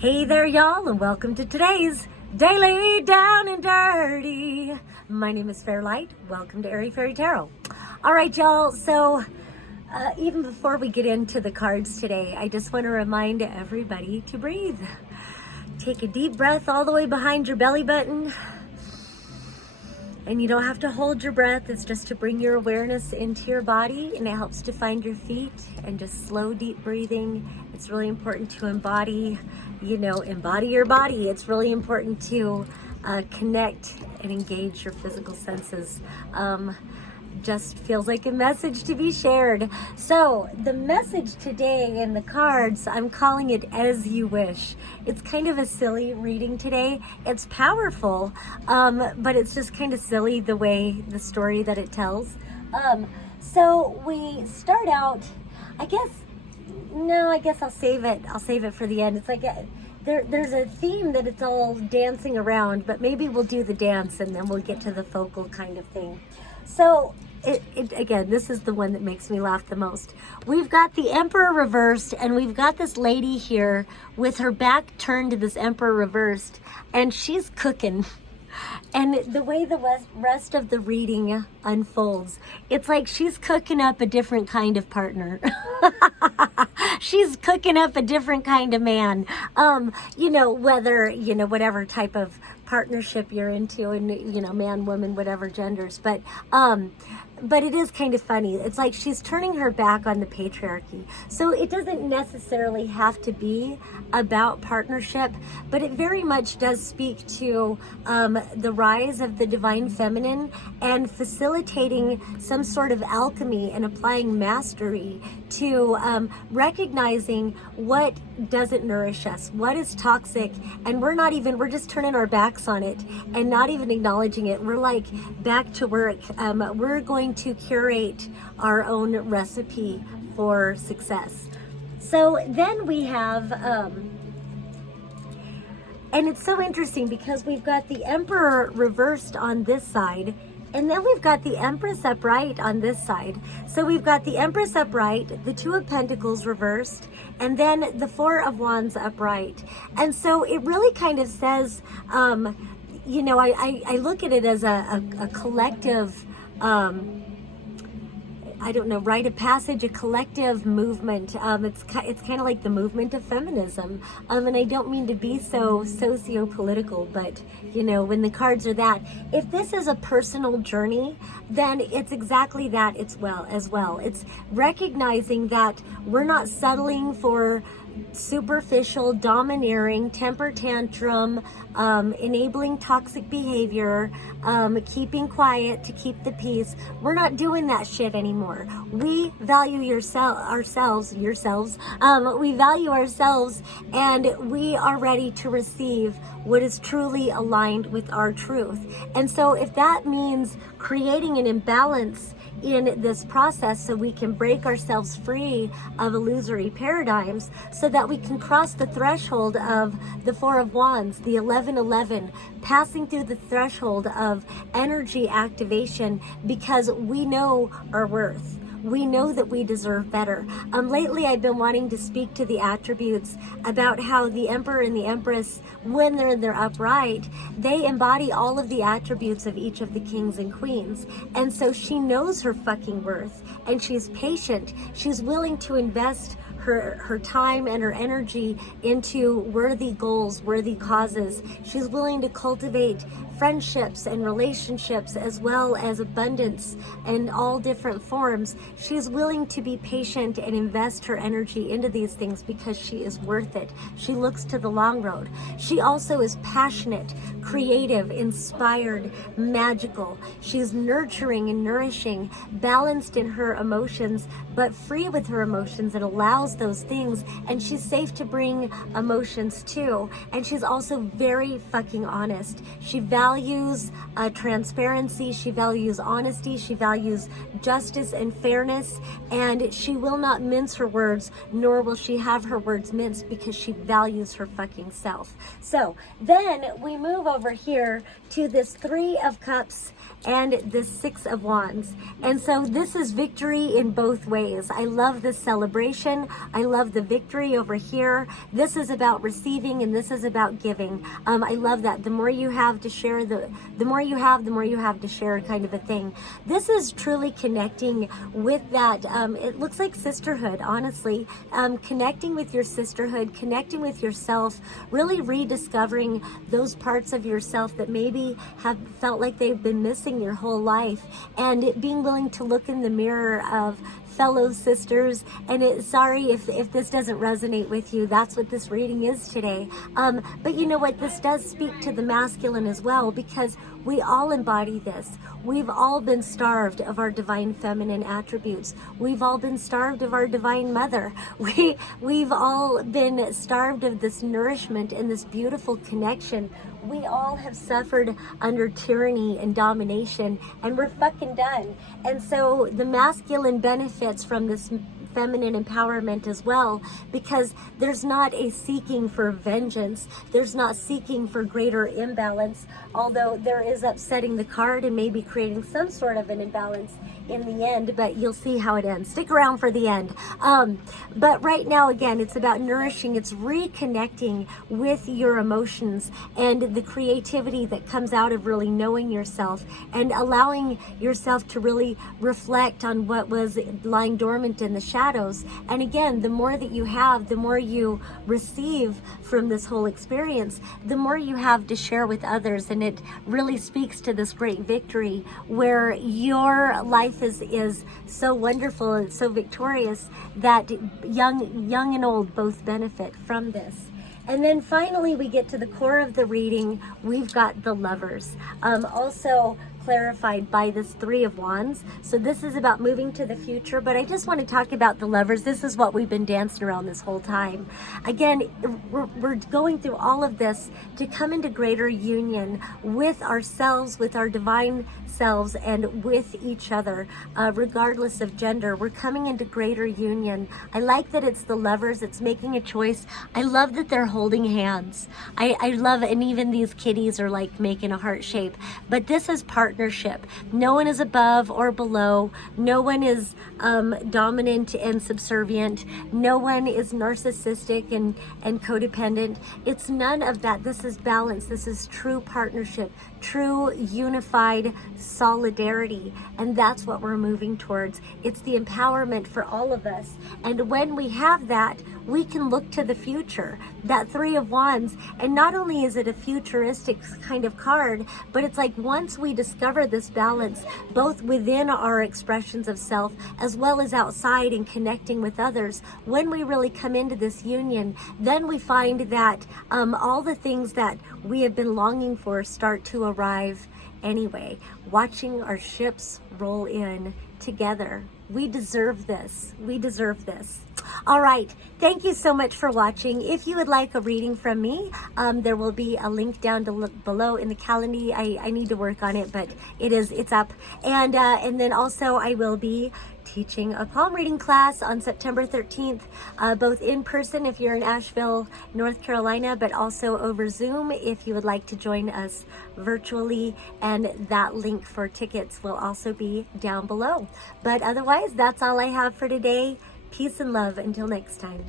Hey there, y'all, and welcome to today's Daily Down and Dirty. My name is Fairlight. Welcome to Airy Fairy Tarot. All right, y'all, so even before we get into the cards today, I just want to remind everybody to breathe. Take a deep breath all the way behind your belly button. And you don't have to hold your breath. It's just to bring your awareness into your body, and it helps to find your feet and just slow, deep breathing. It's really important to embody your body. It's really important to connect and engage your physical senses. Just feels like a message to be shared. So the message today in the cards, I'm calling it As You Wish. It's kind of a silly reading today. It's powerful, but it's just kind of silly the story that it tells. So we start out, I guess I'll save it. I'll save it for the end. It's like there's a theme that it's all dancing around, but maybe we'll do the dance and then we'll get to the focal kind of thing. So again, this is the one that makes me laugh the most. We've got the Emperor reversed, and we've got this lady here with her back turned to this Emperor reversed, and she's cooking. And the way the rest of the reading unfolds, it's like she's cooking up a different kind of partner. She's cooking up a different kind of man. Whatever type of partnership you're into, and man, woman, whatever genders, but it is kind of funny. It's like she's turning her back on the patriarchy. So it doesn't necessarily have to be about partnership, but it very much does speak to the rise of the divine feminine and facilitating some sort of alchemy and applying mastery to recognizing what doesn't nourish us, what is toxic, and we're just turning our backs on it and not even acknowledging it. We're like back to work. We're going to curate our own recipe for success. So then we have, and it's so interesting because we've got the Emperor reversed on this side, and then we've got the Empress upright on this side. So we've got the Empress upright, the Two of Pentacles reversed, and then the Four of Wands upright. And so it really kind of says, I look at it as a collective, rite of passage, a collective movement. It's kind of like the movement of feminism. And I don't mean to be so socio-political, but when the cards are that, if this is a personal journey, then it's exactly that as well. It's recognizing that we're not settling for superficial, domineering, temper tantrum, enabling toxic behavior, keeping quiet to keep the peace. We're not doing that shit anymore. We value ourselves. We value ourselves, and we are ready to receive what is truly aligned with our truth. And so if that means creating an imbalance in this process so we can break ourselves free of illusory paradigms, so that we can cross the threshold of the Four of Wands, the 1111, passing through the threshold of energy activation, because we know our worth. We know that we deserve better. Lately, I've been wanting to speak to the attributes about how the Emperor and the Empress, when they're in their upright, they embody all of the attributes of each of the kings and queens. And so she knows her fucking worth, and she's patient. She's willing to invest her time and her energy into worthy goals, worthy causes. She's willing to cultivate friendships and relationships, as well as abundance in all different forms. She's willing to be patient and invest her energy into these things because she is worth it. She looks to the long road. She also is passionate, creative, inspired, magical. She's nurturing and nourishing, balanced in her emotions, but free with her emotions, and allows those things. And she's safe to bring emotions too. And she's also very fucking honest. She values transparency. She values honesty. She values justice and fairness. And she will not mince her words, nor will she have her words minced, because she values her fucking self. So then we move over here to this Three of Cups and this Six of Wands. And so this is victory in both ways. ways. I love this celebration. I love the victory over here. This is about receiving, and this is about giving. I love that. The more you have to share, the more you have, the more you have to share, kind of a thing. This is truly connecting with that. It looks like sisterhood, honestly. Connecting with your sisterhood, connecting with yourself, really rediscovering those parts of yourself that maybe have felt like they've been missing your whole life, and being willing to look in the mirror of fellow sisters. And sorry if this doesn't resonate with you, that's what this reading is today. But you know what, this does speak to the masculine as well, because we all embody this. We've all been starved of our divine feminine attributes. We've all been starved of our divine mother. We've all been starved of this nourishment and this beautiful connection. We all have suffered under tyranny and domination, and we're fucking done. And so the masculine benefits from this feminine empowerment as well, because there's not a seeking for vengeance. There's not seeking for greater imbalance, although there is upsetting the card and maybe creating some sort of an imbalance in the end, but you'll see how it ends. Stick around for the end. But right now, again, it's about nourishing. It's reconnecting with your emotions and the creativity that comes out of really knowing yourself and allowing yourself to really reflect on what was lying dormant in the shadows. And again, the more that you have, the more you receive from this whole experience, the more you have to share with others. And it really speaks to this great victory where your life is so wonderful and so victorious that young and old both benefit from this. And then finally, we get to the core of the reading. We've got the Lovers, also clarified by this Three of Wands. So this is about moving to the future, but I just want to talk about the Lovers. This is what we've been dancing around this whole time. Again, we're going through all of this to come into greater union with ourselves, with our divine selves, and with each other, regardless of gender. We're coming into greater union. I like that it's the Lovers. It's making a choice. I love that they're holding hands. I love, and even these kitties are like making a heart shape, but this is partnership. No one is above or below. No one is dominant and subservient. No one is narcissistic and codependent. It's none of that. This is balance. This is true partnership, true unified solidarity. And that's what we're moving towards. It's the empowerment for all of us. And when we have that, we can look to the future. That Three of Wands, and not only is it a futuristic kind of card, but it's like once we discover this balance, both within our expressions of self as well as outside and connecting with others, when we really come into this union, then we find that all the things that we have been longing for start to arrive anyway. Watching our ships roll in together. We deserve this. We deserve this. All right. Thank you so much for watching. If you would like a reading from me, there will be a link down below in the calendar. I need to work on it, but it's up. And then also I will be teaching a palm reading class on September 13th, both in person if you're in Asheville, North Carolina, but also over Zoom if you would like to join us virtually. And that link for tickets will also be down below. But otherwise, that's all I have for today. Peace and love until next time.